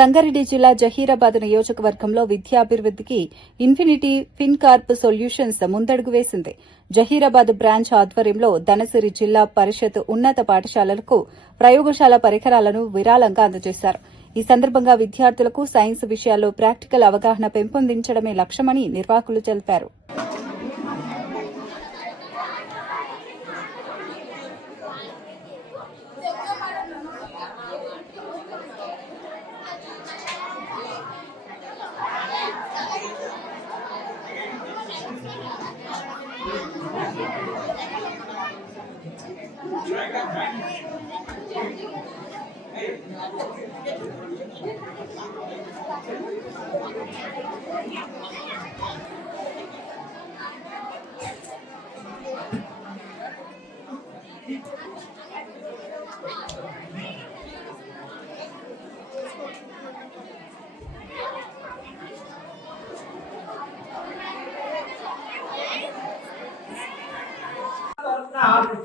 సంగారెడ్డి జిల్లా జహీరాబాద్ నియోజకవర్గంలో విద్యాభివృద్ధికి infinity Fincorp solutions ముందడుగు వేసింది. జహీరాబాద్ బ్రాంచ్ ఆధ్వర్యంలో ధనసిరి జిల్లా పరిషత్ ఉన్నత పాఠశాలలకు ప్రయోగశాల పరికరాలను విరాళంగా అందజేశారు. ఈ సందర్భంగా విద్యార్థులకు సైన్స్ విషయాల్లో ప్రాక్టికల్ అవగాహన పెంపొందించడమే లక్ష్యమని నిర్వాహకులు తెలిపారు.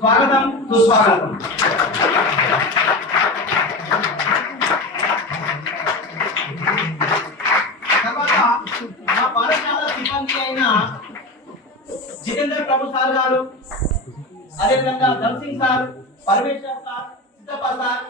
స్వాగతం సుస్వాగతం. తర్వాత మా పాఠశాల సిబ్బంది అయిన జితేంద్ర ప్రభు సార్ గారు, అదేవిధంగా Dhan Singh sir, Parameshwar sir, Siddappa sir